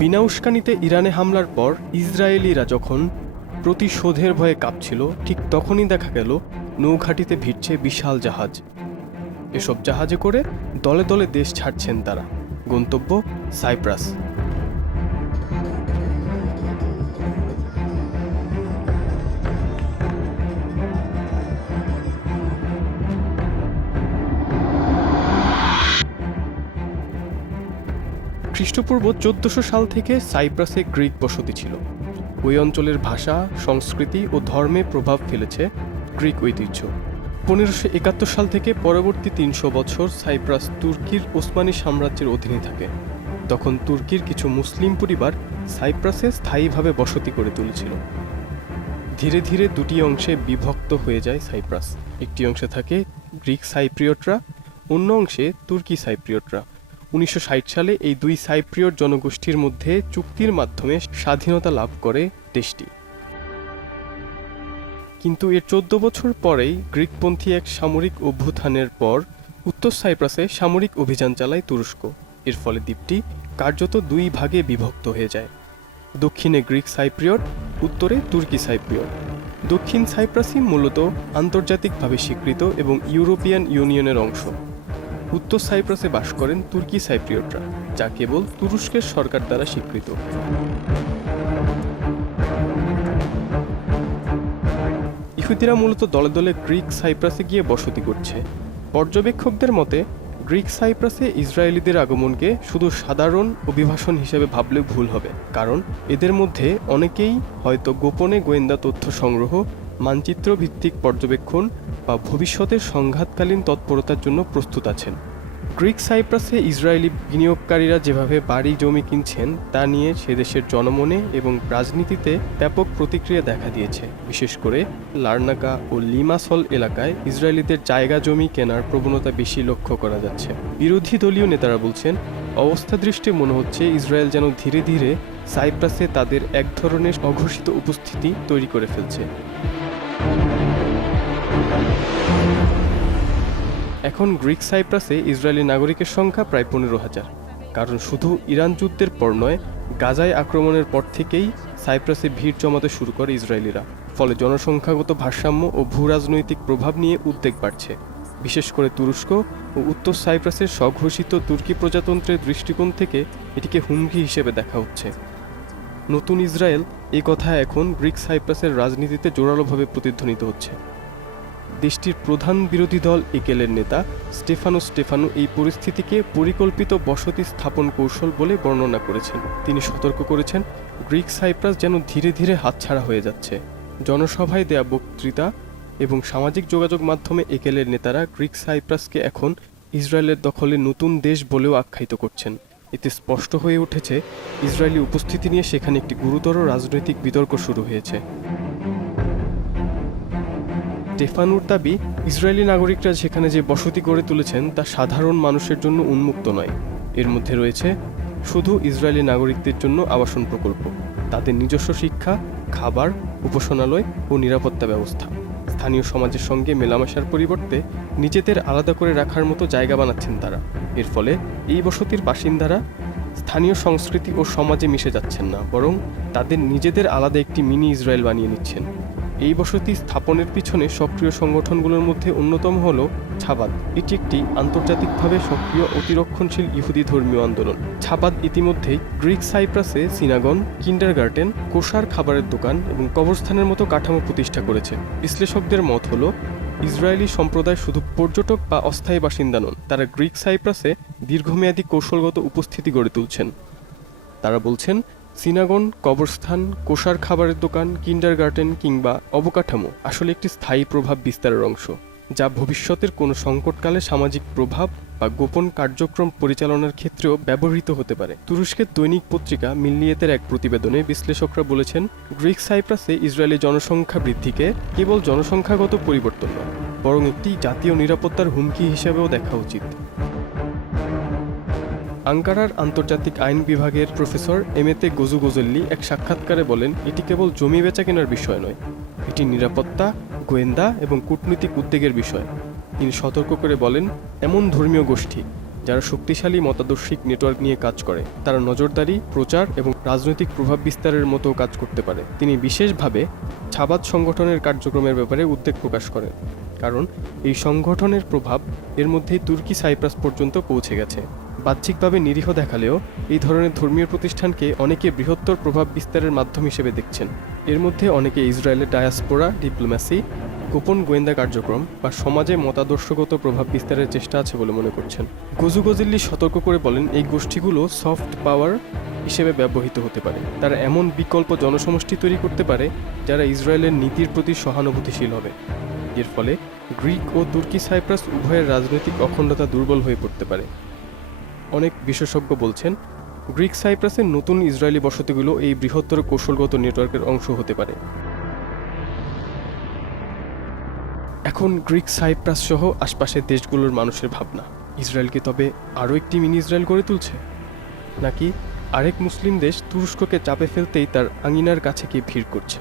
বিনা উস্কানিতে ইরানে হামলার পর ইসরায়েলিরা যখন প্রতিশোধের ভয়ে কাঁপছিল, ঠিক তখনই দেখা গেল নৌঘাটিতে ভিড়ছে বিশাল জাহাজ। এসব জাহাজে করে দলে দলে দেশ ছাড়ছেন তারা। গন্তব্য সাইপ্রাস। খ্রিস্টপূর্ব চোদ্দশো সাল থেকে সাইপ্রাসে গ্রিক বসতি ছিল। ওই অঞ্চলের ভাষা, সংস্কৃতি ও ধর্মে প্রভাব ফেলেছে গ্রিক ঐতিহ্য। পনেরোশো একাত্তর সাল থেকে পরবর্তী তিনশো বছর সাইপ্রাস তুর্কির ওসমানী সাম্রাজ্যের অধীনে থাকে। তখন তুর্কির কিছু মুসলিম পরিবার সাইপ্রাসে স্থায়ীভাবে বসতি করে তুলেছিল। ধীরে ধীরে দুটি অংশে বিভক্ত হয়ে যায় সাইপ্রাস। একটি অংশে থাকে গ্রিক সাইপ্রিয়টরা, অন্য অংশে তুর্কি সাইপ্রিয়টরা। উনিশশো ষাট সালে এই দুই সাইপ্রিয়ট জনগোষ্ঠীর মধ্যে চুক্তির মাধ্যমে স্বাধীনতা লাভ করে দেশটি। কিন্তু এর চোদ্দ বছর পরেই গ্রিকপন্থী এক সামরিক অভ্যুত্থানের পর উত্তর সাইপ্রাসে সামরিক অভিযান চালায় তুরস্ক। এর ফলে দ্বীপটি কার্যত দুই ভাগে বিভক্ত হয়ে যায়। দক্ষিণে গ্রিক সাইপ্রিয়ট উত্তরে তুর্কি সাইপ্রিয়ট দক্ষিণ সাইপ্রাসই মূলত আন্তর্জাতিকভাবে স্বীকৃত এবং ইউরোপিয়ান ইউনিয়নের অংশ। উত্তর সাইপ্রাসে বাস করেন তুর্কি সাইপ্রিয়টরা, যা কেবল তুরস্কের সরকার দ্বারা স্বীকৃত। ইহুদিরা মূলত দলে দলে গ্রিক সাইপ্রাসে গিয়ে বসতি করছে। পর্যবেক্ষকদের মতে, গ্রিক সাইপ্রাসে ইসরায়েলিদের আগমনকে শুধু সাধারণ অভিবাসন হিসেবে ভাবলে ভুল হবে, কারণ এদের মধ্যে অনেকেই হয়তো গোপনে গোয়েন্দা তথ্য সংগ্রহ মানচিত্র ভিত্তিক পর্যবেক্ষণ বা ভবিষ্যতের সংঘাতকালীন তৎপরতার জন্য প্রস্তুত আছেন। গ্রিক সাইপ্রাসে ইসরায়েলি বিনিয়োগকারীরা যেভাবে বাড়ি জমি কিনছেন, তা নিয়ে সে দেশের জনমনে এবং রাজনীতিতে ব্যাপক প্রতিক্রিয়া দেখা দিয়েছে। বিশেষ করে লার্নাকা ও লিমাসল এলাকায় ইসরায়েলিদের জায়গা জমি কেনার প্রবণতা বেশি লক্ষ্য করা যাচ্ছে। বিরোধী দলীয় নেতারা বলছেন, অবস্থা দৃষ্টি মনে হচ্ছে ইসরায়েল যেন ধীরে ধীরে সাইপ্রাসে তাদের এক ধরনের অঘোষিত উপস্থিতি তৈরি করে ফেলছে। এখন গ্রিক সাইপ্রাসে ইসরায়েলি নাগরিকের সংখ্যা প্রায় পনেরো হাজার। কারণ শুধু ইরান যুদ্ধের পর নয়, গাজায় আক্রমণের পর থেকেই সাইপ্রাসে ভিড় জমাতে শুরু করে ইসরায়েলিরা। ফলে জনসংখ্যাগত ভারসাম্য ও ভূরাজনৈতিক প্রভাব নিয়ে উদ্বেগ বাড়ছে। বিশেষ করে তুরস্ক ও উত্তর সাইপ্রাসের স্বঘোষিত তুর্কি প্রজাতন্ত্রের দৃষ্টিকোণ থেকে এটিকে হুমকি হিসেবে দেখা হচ্ছে। নতুন ইসরায়েল এই কথা এখন গ্রিক সাইপ্রাসের রাজনীতিতে জোরালোভাবে প্রতিধ্বনিত হচ্ছে। দেশটির প্রধান বিরোধী দল একেলের নেতা স্টেফানো স্টেফানো এই পরিস্থিতিকে পরিকল্পিত বসতি স্থাপন কৌশল বলে বর্ণনা করেছেন। তিনি সতর্ক করেছেন, গ্রিক সাইপ্রাস যেন ধীরে ধীরে হাতছাড়া হয়ে যাচ্ছে। জনসভায় দেয়া বক্তৃতা এবং সামাজিক যোগাযোগ মাধ্যমে একেলের নেতারা গ্রিক সাইপ্রাসকে এখন ইসরায়েলের দখলে নতুন দেশ বলেও আখ্যায়িত করছেন। এতে স্পষ্ট হয়ে উঠেছে, ইসরায়েলি উপস্থিতি নিয়ে সেখানে একটি গুরুতর রাজনৈতিক বিতর্ক শুরু হয়েছে। স্টেফানুর দাবি, ইসরায়েলি নাগরিকরা সেখানে যে বসতি গড়ে তুলেছেন তা সাধারণ মানুষের জন্য উন্মুক্ত নয়। এর মধ্যে রয়েছে শুধু ইসরায়েলি নাগরিকদের জন্য আবাসন প্রকল্প, তাদের নিজস্ব শিক্ষা, খাবার, উপাসনালয় ও নিরাপত্তা ব্যবস্থা। স্থানীয় সমাজের সঙ্গে মেলামেশার পরিবর্তে নিজেদের আলাদা করে রাখার মতো জায়গা বানাচ্ছেন তারা। এর ফলে এই বসতির বাসিন্দারা স্থানীয় সংস্কৃতি ও সমাজে মিশে যাচ্ছেন না, বরং তাদের নিজেদের আলাদা একটি মিনি ইসরায়েল বানিয়ে নিচ্ছেন। এই বসতি স্থাপনের পিছনে সক্রিয় সংগঠনগুলোর মধ্যে অন্যতম হল ছাবাদ। এটি একটি আন্তর্জাতিকভাবে সক্রিয় অতিরক্ষণশীল ইহুদি ধর্মীয় আন্দোলন। ছাবাদ ইতিমধ্যেই গ্রিক সাইপ্রাসে সিনাগন, কিন্ডারগার্টেন, কোষার খাবারের দোকান এবং কবরস্থানের মতো কাঠামো প্রতিষ্ঠা করেছে। বিশ্লেষকদের মত হল, ইসরায়েলি সম্প্রদায় শুধু পর্যটক বা অস্থায়ী বাসিন্দা নন, তারা গ্রিক সাইপ্রাসে দীর্ঘমেয়াদী কৌশলগত উপস্থিতি গড়ে তুলছেন। তারা বলছেন সিনাগন, কবরস্থান, কোষার খাবারের দোকান, কিন্ডারগার্টেন কিংবা অবকাঠামো আসলে একটি স্থায়ী প্রভাব বিস্তারের অংশ, যা ভবিষ্যতের কোনো সংকটকালে সামাজিক প্রভাব বা গোপন কার্যক্রম পরিচালনার ক্ষেত্রেও ব্যবহৃত হতে পারে। তুরস্কের দৈনিক পত্রিকা মিল্লিয়েতের এক প্রতিবেদনে বিশ্লেষকরা বলেছেন, গ্রিক সাইপ্রাসে ইসরায়েলি জনসংখ্যা বৃদ্ধিকে কেবল জনসংখ্যাগত পরিবর্তন নয়, বরং একটি জাতীয় নিরাপত্তার হুমকি হিসেবেও দেখা উচিত। আঙ্কারার আন্তর্জাতিক আইন বিভাগের প্রফেসর এমেতে গজু গজল্লি এক সাক্ষাৎকারে বলেন, এটি কেবল জমি বেচা কেনার বিষয় নয়। এটি নিরাপত্তা, গোয়েন্দা এবং কূটনৈতিক উদ্বেগের বিষয়। তিনি সতর্ক করে বলেন, এমন ধর্মীয় গোষ্ঠী যারা শক্তিশালী মতাদর্শিক নেটওয়ার্ক নিয়ে কাজ করে, তারা নজরদারি, প্রচার এবং রাজনৈতিক প্রভাব বিস্তারের মতো কাজ করতে পারে। তিনি বিশেষভাবে ছাবাদ সংগঠনের কার্যক্রমের ব্যাপারে উদ্বেগ প্রকাশ করেন, কারণ এই সংগঠনের প্রভাব এর মধ্যেই তুর্কি সাইপ্রাস পর্যন্ত পৌঁছে গেছে। বাহ্যিকভাবে নিরীহ দেখালেও এই ধরনের ধর্মীয় প্রতিষ্ঠানকে অনেকে বৃহত্তর প্রভাব বিস্তারের মাধ্যম হিসেবে দেখছেন। এর মধ্যে অনেকে ইসরায়েলের ডায়াসপোরা, ডিপ্লোম্যাসি, গোপন গোয়েন্দা কার্যক্রম বা সমাজে মতাদর্শগত প্রভাব বিস্তারের চেষ্টা আছে বলে মনে করছেন। গজু গজিল্লি সতর্ক করে বলেন, এই গোষ্ঠীগুলো সফট পাওয়ার হিসেবে ব্যবহৃত হতে পারে। তারা এমন বিকল্প জনসমষ্টি তৈরি করতে পারে যারা ইসরায়েলের নীতির প্রতি সহানুভূতিশীল হবে। এর ফলে গ্রিক ও তুর্কি সাইপ্রাস উভয়ের রাজনৈতিক অখণ্ডতা দুর্বল হয়ে পড়তে পারে। অনেক বিশেষজ্ঞ বলছেন, গ্রিক সাইপ্রাসের নতুন ইসরায়েলি বসতিগুলো এই বৃহত্তর কৌশলগত নেটওয়ার্কের অংশ হতে পারে। এখন গ্রিক সাইপ্রাস সহ আশপাশের দেশগুলোর মানুষের ভাবনা ইসরায়েলকে তবে আরও একটি মিনি ইসরায়েল গড়ে তুলছে? নাকি আরেক মুসলিম দেশ তুরস্ককে চাপে ফেলতেই তার আঙিনার কাছে গিয়ে ভিড় করছে?